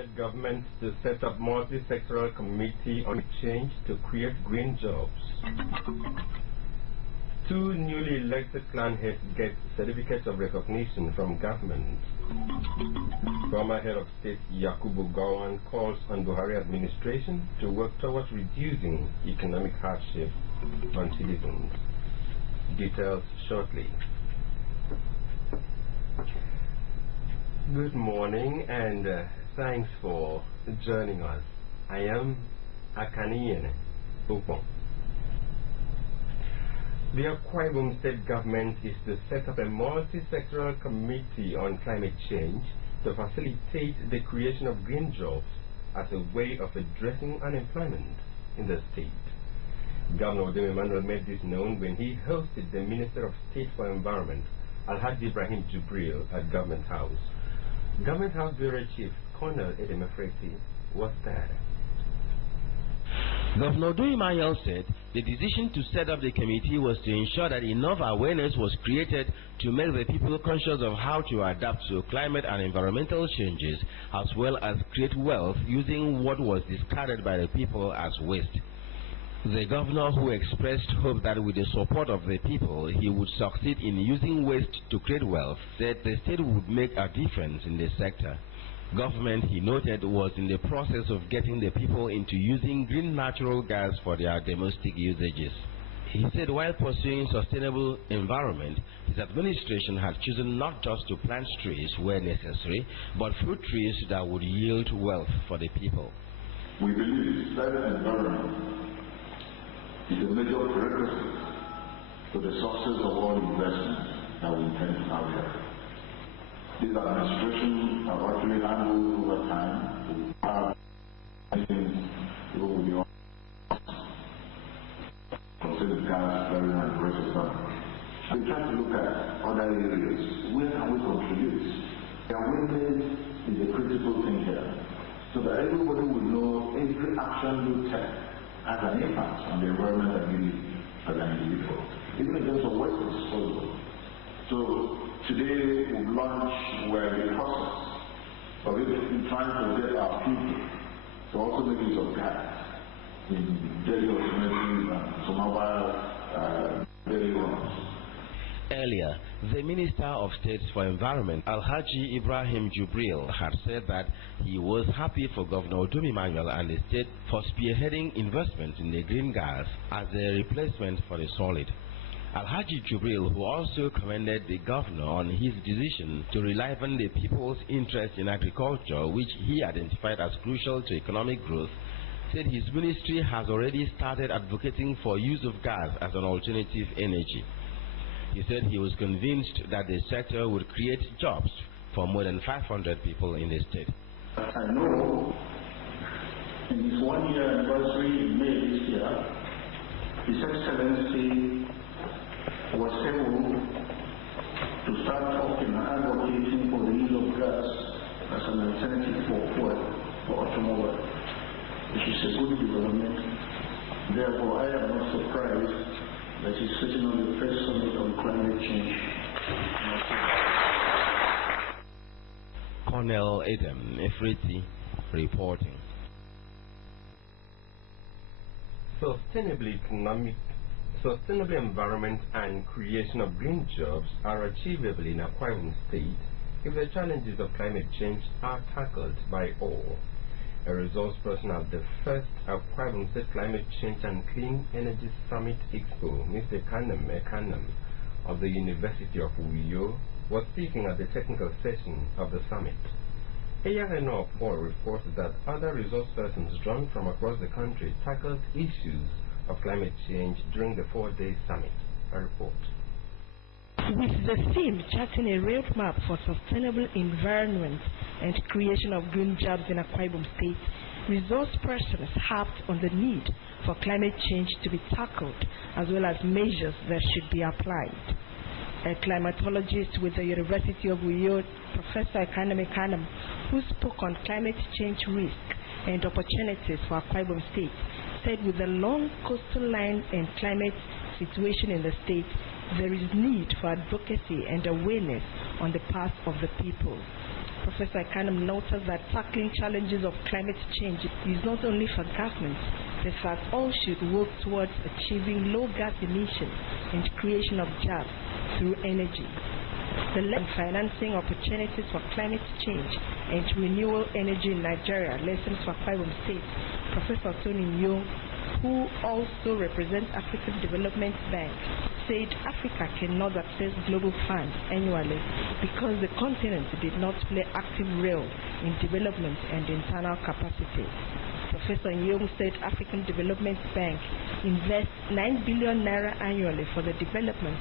State government to set up multi-sectoral committee on change to create green jobs. Two newly elected clan heads get certificates of recognition from government. Former head of state Yakubu Gowon calls on Buhari administration to work towards reducing economic hardship on citizens. Details shortly. Good morning and thanks for joining us. I am Akaniyene Upon. The Akwa Ibom State government is to set up a multi-sectoral committee on climate change to facilitate the creation of green jobs as a way of addressing unemployment in the state. Governor Odem Emmanuel made this known when he hosted the Minister of State for Environment, Alhaji Ibrahim Jubril, at Government House. Government House Bureau Chief Colonel Edem Efreti was there. Governor Odem Emmanuel said the decision to set up the committee was to ensure that enough awareness was created to make the people conscious of how to adapt to climate and environmental changes, as well as create wealth using what was discarded by the people as waste. The governor, who expressed hope that with the support of the people he would succeed in using waste to create wealth, said the state would make a difference in the sector. Government, he noted, was in the process of getting the people into using green natural gas for their domestic usages. He said while pursuing sustainable environment, his administration had chosen not just to plant trees where necessary, but fruit trees that would yield wealth for the people. We believe that environment is a major prerequisite for the success of all investments that we intend to have here. This administration have actually handled over time to have things that will be considered gas, flaring, and the rest of them. We try to look at other areas. Where can we contribute? Awareness is a critical thing here, so that everybody will know every action you take has an impact on the environment that you live as an individual, even in terms of waste disposal. So today we've launched, we're in the process of trying to get our people to also make use of gas in daily operations and some other daily runs. Earlier, the Minister of State for Environment, Alhaji Ibrahim Jubril, had said that he was happy for Governor Odem Emmanuel and the state for spearheading investments in the green gas as a replacement for the solid. Alhaji Jubril, who also commended the governor on his decision to reliven the people's interest in agriculture, which he identified as crucial to economic growth, said his ministry has already started advocating for use of gas as an alternative energy. He said he was convinced that the sector would create jobs for more than 500 people in the state. I know in his one-year anniversary in May this year, His Excellency was able to start talking and advocating for the use of gas as an alternative for fuel for automobile, which is a good development. Therefore, I am not surprised that he's sitting on the first summit on climate change. Colonel Edem Efreti reporting. Sustainable environment and creation of green jobs are achievable in Akwa Ibom State if the challenges of climate change are tackled by all. A resource person at the first Akwa Ibom State Climate Change and Clean Energy Summit Expo, Mr. Kanem Ekanam of the University of Uyo, was speaking at the technical session of the summit. Eyareno Paul reports that other resource persons drawn from across the country tackled issues of climate change during the 4-day summit. A report. With the theme charting a roadmap for sustainable environment and creation of green jobs in Akwa Ibom State, resource persons harped on the need for climate change to be tackled as well as measures that should be applied. A climatologist with the University of Uyo, Professor Kanem Ekanam, who spoke on climate change risk and opportunities for Akwa Ibom State, said with the long coastal line and climate situation in the state, there is need for advocacy and awareness on the part of the people. Professor Ekanem noted that tackling challenges of climate change is not only for governments, but that all should work towards achieving low gas emissions and creation of jobs through energy. The financing opportunities for climate change and renewable energy in Nigeria, lessons for Akwa Ibom State. Professor Tony Young, who also represents African Development Bank, said Africa cannot access global funds annually because the continent did not play active role in development and internal capacity. Professor Young said African Development Bank invests 9 billion naira annually for the development,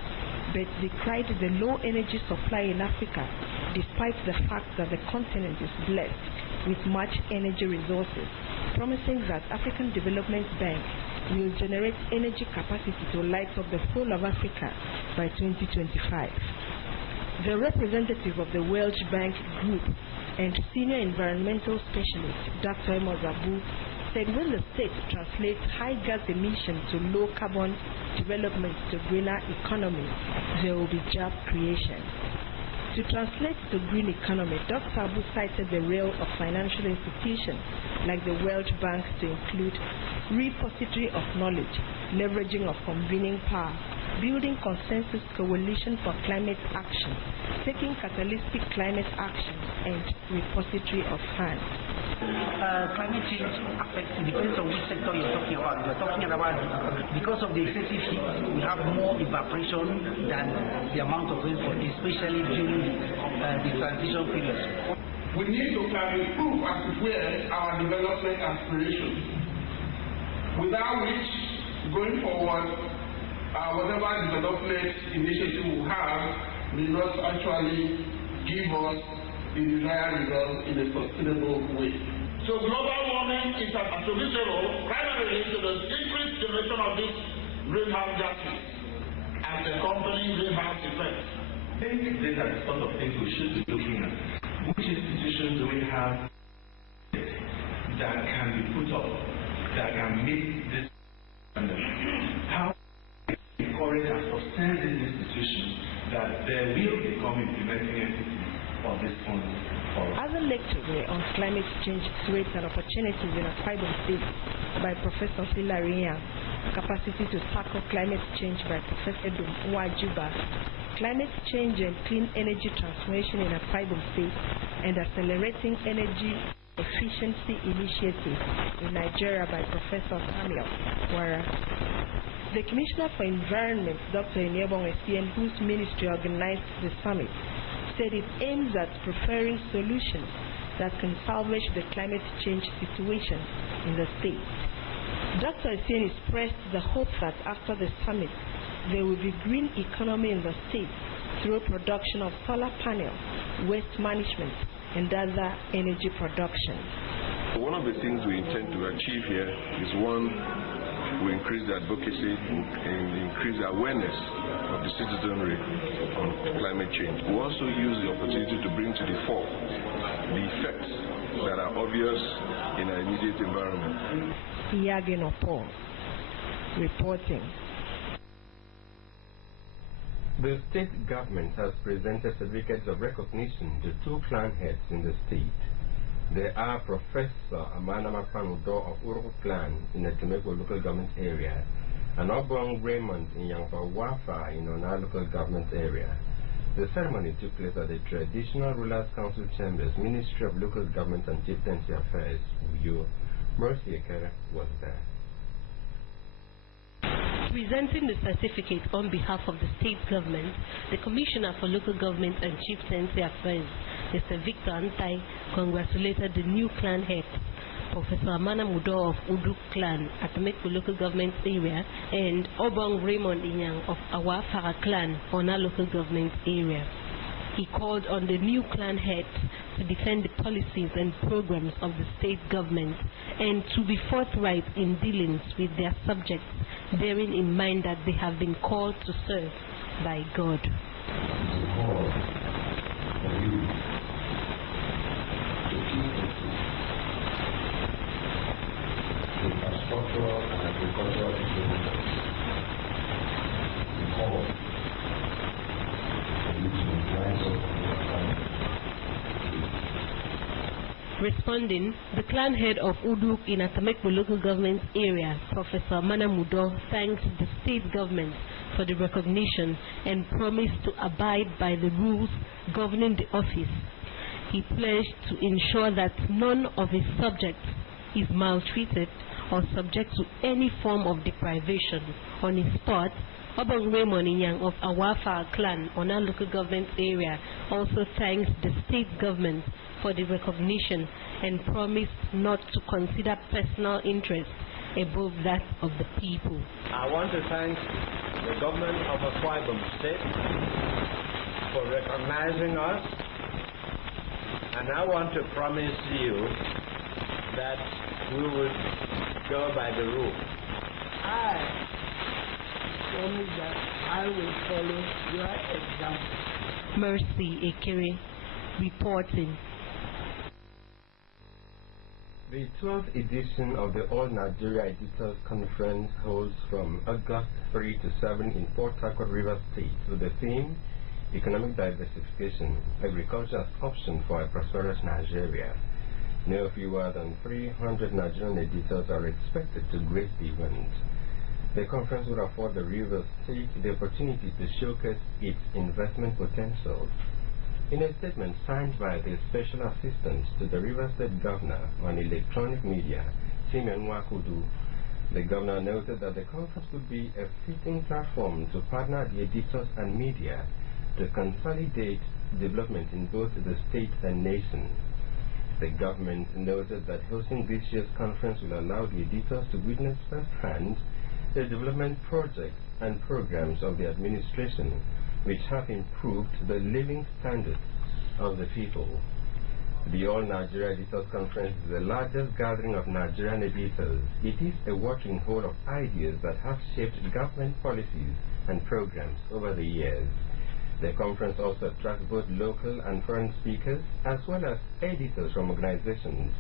but decried the low energy supply in Africa, despite the fact that the continent is blessed with much energy resources, promising that African Development Bank will generate energy capacity to light up the whole of Africa by 2025. The representative of the World Bank Group and senior environmental specialist, Dr. Emo Zabu, said when the state translates high gas emissions to low carbon development to greener economy, there will be job creation. To translate to green economy, Dr. Abu cited the role of financial institutions like the World Bank to include repository of knowledge, leveraging of convening power, building consensus coalition for climate action, taking catalytic climate action, and repository of funds. Climate change affects, depends on which sector you're talking about. You're talking about because of the excessive heat, we have more evaporation than the amount of rainfall, especially during the transition period. We need to improve as to where our development aspirations, without which, going forward, whatever development initiative we have may not actually give us the desired result in a sustainable way. So global warming is attributable primarily to the increased generation of these greenhouse gases and accompanying greenhouse effects. I think these are the sort of things we should be looking at. Which institutions do we have that can be put up, that can meet this standard? How encourage and sustain these institutions that they will become implementing entities of this fund. Other lectures on climate change threats and opportunities in Akwa Ibom State by Professor Hilary, capacity to tackle climate change by Professor Edom Wajuba, climate change and clean energy transformation in Akwa Ibom State, and accelerating energy efficiency initiatives in Nigeria by Professor Samuel Wara. The Commissioner for Environment, Dr. Enyebong Essien, whose ministry organized the summit, said it aims at preferring solutions that can salvage the climate change situation in the state. Dr. Essien expressed the hope that after the summit, there will be green economy in the state through production of solar panels, waste management, and other energy production. One of the things we intend to achieve here is one, we increase the advocacy and increase the awareness of the citizenry on climate change. We also use the opportunity to bring to the fore the effects that are obvious in our immediate environment. Iyagin Opo reporting. The state government has presented certificates of recognition to 2 clan heads in the state. They are Professor Amana Makwanudo of Uru Clan in the Temeko local government area and Obong Raymond in Yangfa Wafa in Ona local government area. The ceremony took place at the Traditional Rulers Council Chambers, Ministry of Local Government and Chieftaincy Affairs, Uyo. Mercy Ekere was there. Presenting the certificate on behalf of the state government, the Commissioner for Local Government and Chieftaincy Affairs, Mr. Victor Antai, congratulated the new clan head, Professor Amana Mudo of Udu Clan at the Temeko local government area, and Obong Raymond Inyang of Awafara Clan on our local government area. He called on the new clan heads to defend the policies and programs of the state government and to be forthright in dealings with their subjects, bearing in mind that they have been called to serve by God. Infrastructural and agricultural development. The call for you to rise up on your family. Responding, the clan head of Uduk in Atamekbo local government area, Professor Manamudo, thanked the state government for the recognition and promised to abide by the rules governing the office. He pledged to ensure that none of his subjects is maltreated or subject to any form of deprivation. On his part, Obong Raymond Inyang of Awafa clan on our local government area also thanks the state government for the recognition and promised not to consider personal interest above that of the people. I want to thank the government of Akwa Ibom State for recognizing us, and I want to promise you that we will go by the rule. I promise that I will follow your example. Mercy Ekere reporting. The 12th edition of the All Nigeria Editors Conference holds from August 3 to 7 in Port Harcourt, Rivers State, with the theme Economic Diversification, Agriculture as Option for a Prosperous Nigeria. No fewer than 300 Nigerian editors are expected to grace the event. The conference would afford the Rivers State the opportunity to showcase its investment potential. In a statement signed by the Special Assistant to the Rivers State Governor on Electronic Media, Simeon Wakudu, the Governor noted that the conference would be a fitting platform to partner the editors and media to consolidate development in both the state and nation. The government noted that hosting this year's conference will allow the editors to witness firsthand the development projects and programs of the administration which have improved the living standards of the people. The All Nigeria Editors Conference is the largest gathering of Nigerian editors. It is a watering hole of ideas that have shaped government policies and programs over the years. The conference also attracts both local and foreign speakers, as well as editors from organizations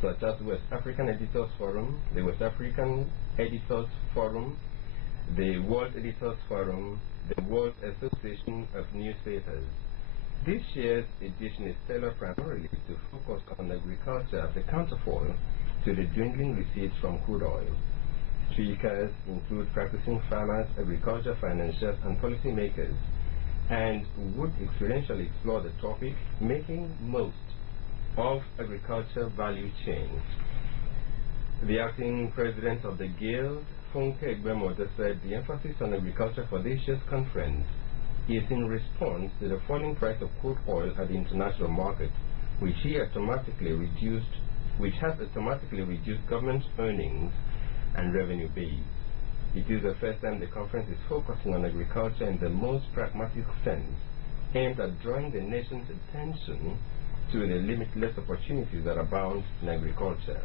such as West African Editors Forum, the West African Editors Forum, the World Editors Forum, the World Association of Newspapers. This year's edition is tailored primarily to focus on agriculture as a counterfoil to the dwindling receipts from crude oil. Speakers include practicing farmers, agriculture financiers, and policymakers, and would experientially explore the topic, making most of agriculture value chain. The acting president of the Guild, Funke Egbemoto, said the emphasis on agriculture for this year's conference is in response to the falling price of crude oil at the international market, which has automatically reduced government earnings and revenue base. It is the first time the conference is focusing on agriculture in the most pragmatic sense, aimed at drawing the nation's attention to the limitless opportunities that abound in agriculture.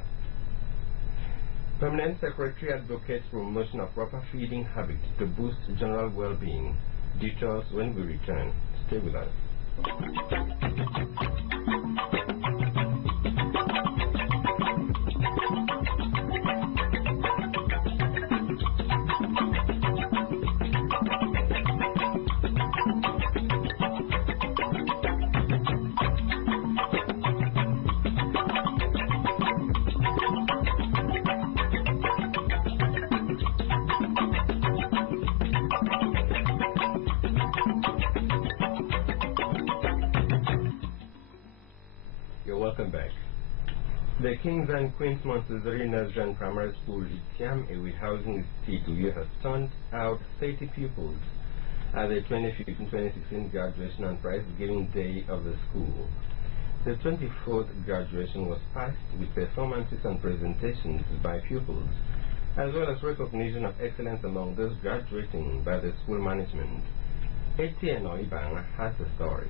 Permanent Secretary advocates promotion of proper feeding habits to boost general well-being. Details when we return. Stay with us. Welcome back. The Kings and Queens Montessori Nursery and Primary School, Itiam-Ewe Housing Estate, Uyo, has turned out 30 pupils at the 2015-2016 graduation and prize-giving day of the school. The 24th graduation was passed with performances and presentations by pupils, as well as recognition of excellence among those graduating by the school management. Etienne Oibang has the story.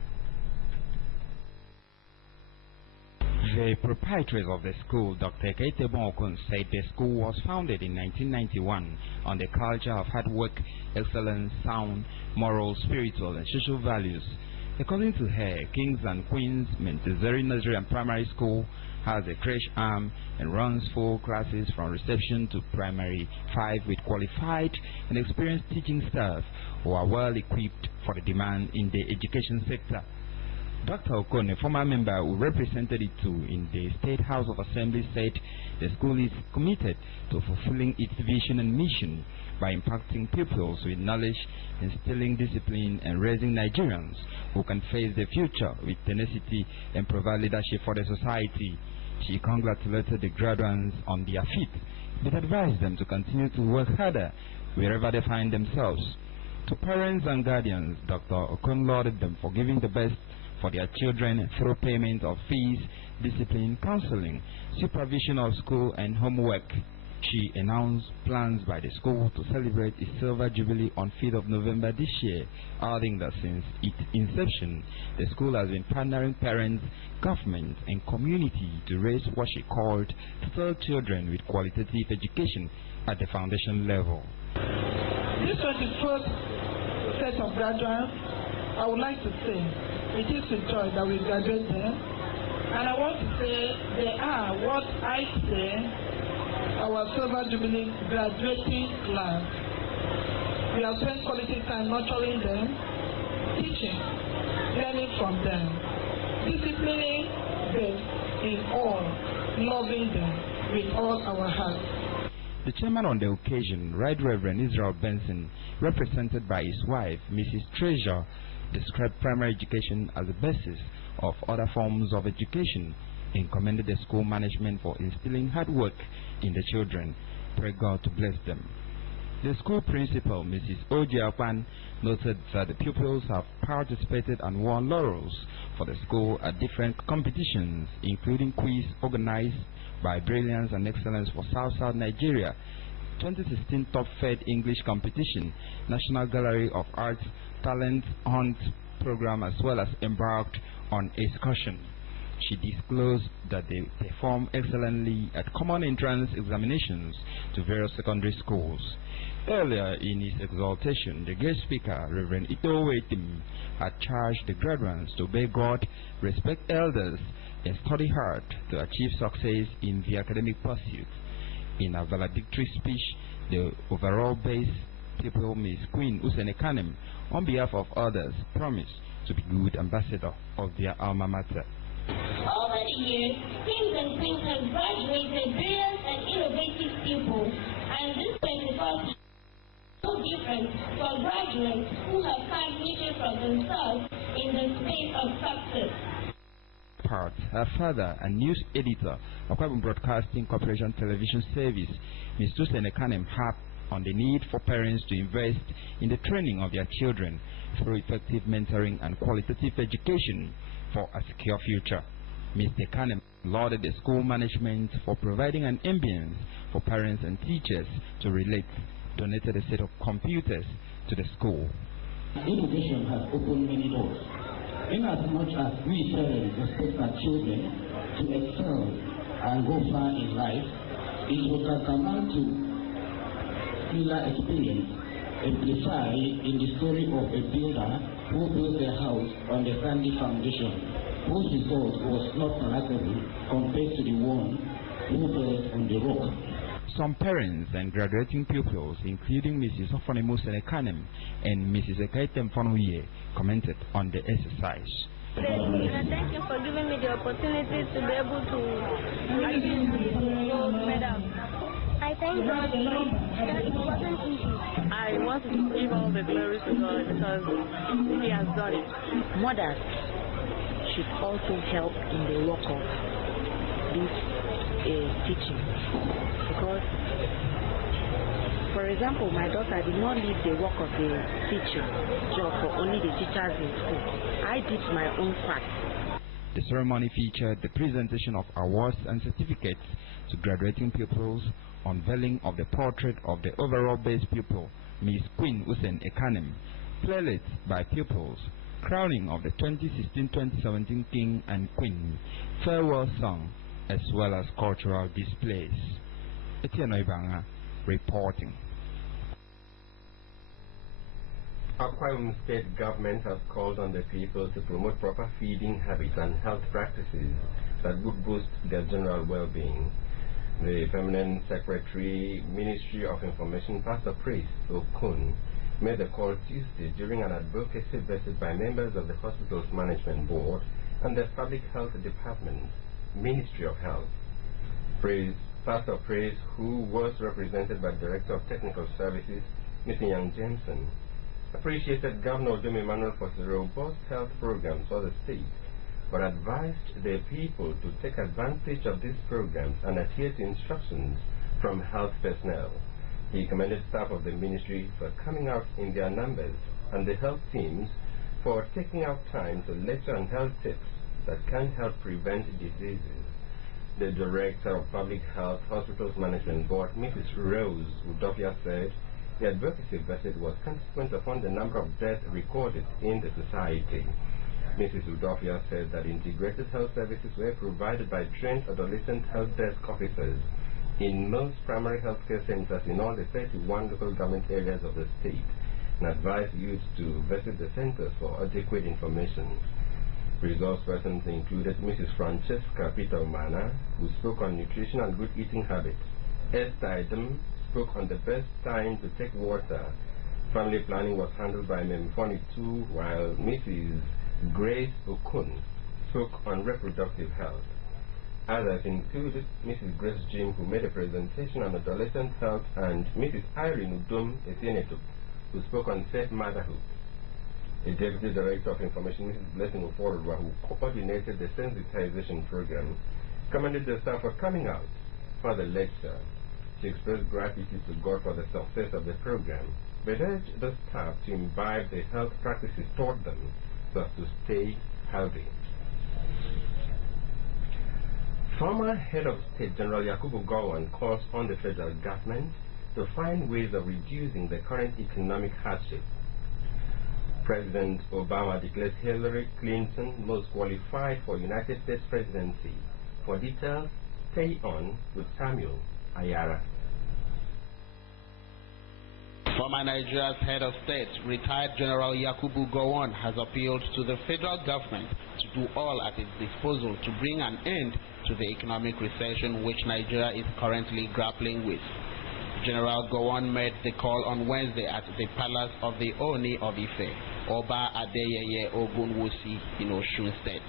The proprietress of the school, Dr. Keite Okun, said the school was founded in 1991 on the culture of hard work, excellence, sound, moral, spiritual, and social values. According to her, Kings and Queens Montessori Nursery and Primary School has a creche arm and runs 4 classes from reception to primary 5 with qualified and experienced teaching staff who are well equipped for the demand in the education sector. Dr. Okon, a former member who represented it too in the State House of Assembly, said the school is committed to fulfilling its vision and mission by impacting pupils with knowledge, instilling discipline, and raising Nigerians who can face the future with tenacity and provide leadership for the society. She congratulated the graduates on their feat, but advised them to continue to work harder wherever they find themselves. To parents and guardians, Dr. Okon lauded them for giving the best for their children through payment of fees, discipline, counseling, supervision of school and homework. She announced plans by the school to celebrate its Silver Jubilee on 5th of November this year, adding that since its inception, the school has been partnering parents, government, and community to raise what she called total children with qualitative education at the foundation level. This 21st set of graduates, I would like to say, it is a joy that we graduate them, and I want to say they are what I say our Silver Jubilee graduating class. We have spent quality time nurturing them, teaching, learning from them, disciplining them in all, loving them with all our hearts. The chairman on the occasion, Right Reverend Israel Benson, represented by his wife, Mrs. Treasure, described primary education as the basis of other forms of education and commended the school management for instilling hard work in the children. Pray God to bless them. The school principal, Mrs. Ojiakwan, noted that the pupils have participated and won laurels for the school at different competitions, including quiz organized by Brilliance and Excellence for South Nigeria, 2016 Top Fed English Competition, National Gallery of Arts Talent Hunt program, as well as embarked on excursion. She disclosed that they perform excellently at common entrance examinations to various secondary schools. Earlier in his exaltation, the guest speaker, Reverend Ito Wetim, had charged the graduates to obey God, respect elders, and study hard to achieve success in the academic pursuit. In a valedictory speech, the overall base pupil, Ms. Queen Usenekanem, on behalf of others, promised to be good ambassador of their alma mater. Over the years, kings and queens have graduated brilliant and innovative people, and this 21st is no different for graduates who have found mission for themselves in the space of success. Her father and news editor of Akwa Ibom Broadcasting Corporation Television Service, Ms. Usenekanem, harped on the need for parents to invest in the training of their children through effective mentoring and qualitative education for a secure future. Mr. Kanem lauded the school management for providing an ambience for parents and teachers to relate, donated a set of computers to the school. Education has opened many doors. In as much as we parents expect our children to excel and go far in life, it will tantamount to similar experience amplified in the story of a builder who built a house on the sandy foundation, whose result was not palatable compared to the one who built on the rock. Some parents and graduating pupils, including Mrs. Ofonemu Senekanem and Mrs. Ekaitem Fonuye, commented on the exercise. Thank you for giving me the opportunity to be able to achieve the gold medal. I thank God because it wasn't easy. I want to give all the glory to God because He has done it. Mothers should also help in the work of this teaching, because, for example, my daughter did not leave the work of the teacher job for only the teachers in school. I did my own part. The ceremony featured the presentation of awards and certificates to graduating pupils, unveiling of the portrait of the overall base pupil, Ms. Queen Usen Ekanem, playlists by pupils, crowning of the 2016-2017 King and Queen, farewell song, as well as cultural displays. Etienne Ibanga reporting. Akwa Ibom State government has called on the people to promote proper feeding habits and health practices that would boost their general well-being. The Permanent Secretary, Ministry of Information, Pastor Priest Okun, made the call Tuesday during an advocacy visit by members of the hospital's management board and the Public Health Department, Ministry of Health. Pastor Praise, who was represented by Director of Technical Services, Mr. Young Jameson, appreciated Governor Odum Emmanuel for the robust health programs for the state, but advised the people to take advantage of these programs and adhere to instructions from health personnel. He commended staff of the ministry for coming out in their numbers and the health teams for taking out time to lecture on health tips that can help prevent diseases. The Director of Public Health Hospitals Management Board, Mrs. Rose Udofia, said the advocacy visit was consequent upon the number of deaths recorded in the society. Mrs. Udofia said that integrated health services were provided by trained adolescent health desk officers in most primary health care centers in all the 31 local government areas of the state, and advised youth to visit the centers for adequate information. Resource persons included Mrs. Francesca Peter Omana, who spoke on nutrition and good eating habits. Esther Idem spoke on the best time to take water. Family planning was handled by Memphoni II, while Mrs. Grace Okun spoke on reproductive health. Others included Mrs. Grace Jim, who made a presentation on adolescent health, and Mrs. Irene Udom Esienetu, who spoke on safe motherhood. The Deputy Director of Information, Mrs. Blessing Oforwa, who coordinated the sensitization program, commended the staff for coming out for the lecture. She expressed gratitude to God for the success of the program, but urged the staff to imbibe the health practices taught them so as to stay healthy. Former Head of State General Yakubu Gowon calls on the federal government to find ways of reducing the current economic hardship. President Obama declares Hillary Clinton most qualified for United States presidency. For details, stay on with Samuel Ayara. Former Nigeria's head of state, retired General Yakubu Gowon, has appealed to the federal government to do all at its disposal to bring an end to the economic recession which Nigeria is currently grappling with. General Gowon made the call on Wednesday at the palace of the Oni of Ife, Oba Adeyeye Ogunwusi in Osun State,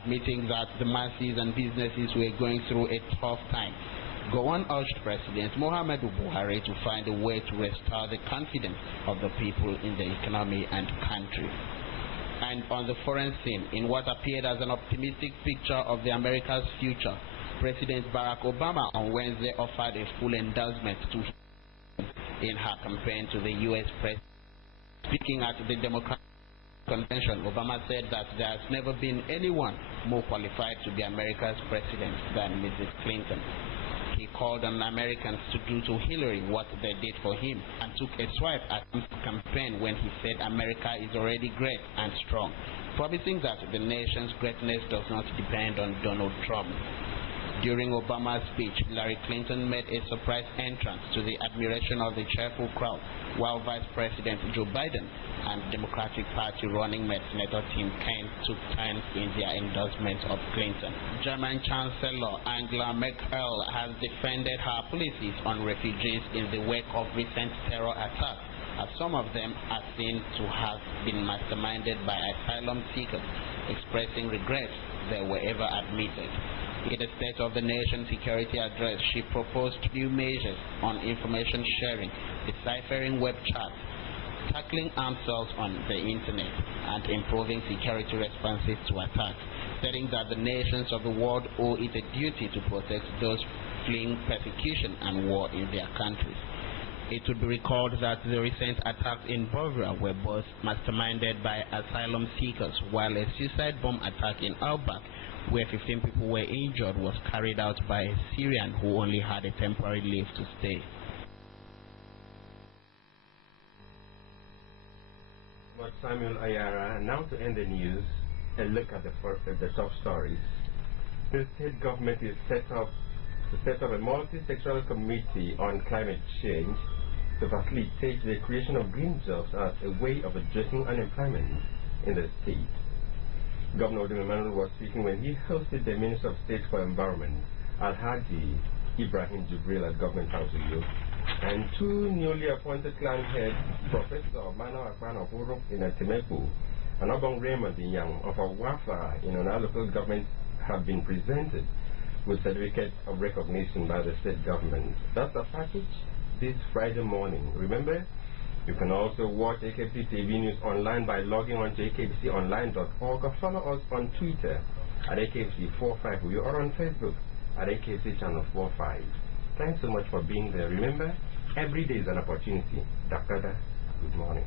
admitting that the masses and businesses were going through a tough time. Gowon urged President Muhammadu Buhari to find a way to restore the confidence of the people in the economy and country. And on the foreign scene, in what appeared as an optimistic picture of the America's future, President Barack Obama on Wednesday offered a full endorsement to him in her campaign to the U.S. president. Speaking at the Democratic Convention, Obama said that there has never been anyone more qualified to be America's president than Mrs. Clinton. He called on Americans to do to Hillary what they did for him and took a swipe at his campaign when he said America is already great and strong, promising that the nation's greatness does not depend on Donald Trump. During Obama's speech, Hillary Clinton made a surprise entrance to the admiration of the cheerful crowd, while Vice President Joe Biden and Democratic Party running mate Senator Tim Kaine took turns in their endorsement of Clinton. German Chancellor Angela Merkel has defended her policies on refugees in the wake of recent terror attacks, as some of them are seen to have been masterminded by asylum seekers, expressing regret they were ever admitted. In the State of the Nation Security Address, she proposed new measures on information sharing, deciphering web chats, tackling armed cells on the internet, and improving security responses to attacks, stating that the nations of the world owe it a duty to protect those fleeing persecution and war in their countries. It would be recalled that the recent attacks in Bovra were both masterminded by asylum seekers, while a suicide bomb attack in Albak, where 15 people were injured, was carried out by a Syrian who only had a temporary leave to stay. But Samuel Ayara, now to end the news, a look at the top stories. The state government is set up a multi-sectoral committee on climate change to facilitate the creation of green jobs as a way of addressing unemployment in the state. Governor Odum Emmanuel was speaking when he hosted the Minister of State for Environment, Alhaji Ibrahim Jibril, at Government House Uyo, and two newly appointed clan heads, Professor Mano Akpan of Uru in Atimeku and Obong Raymond Young of Awafa in our local government have been presented with certificate of recognition by the state government. That's a package this Friday morning. Remember, you can also watch AKFC TV News online by logging on to akfconline.org or follow us on Twitter at AKFC45. We are on Facebook at AKFC Channel 45. Thanks so much for being there. Remember, every day is an opportunity. Dr. Good morning.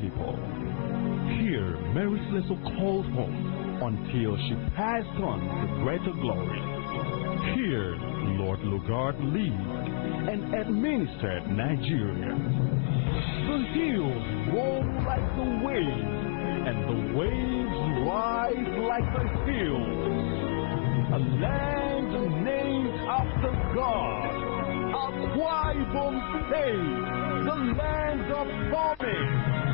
People. Here, Mary Slessor called home until she passed on to greater glory. Here, Lord Lugard lived and administered Nigeria. The hills roll like the waves, and the waves rise like the hills. A land named after God, Akwa Ibom State, the land of promise.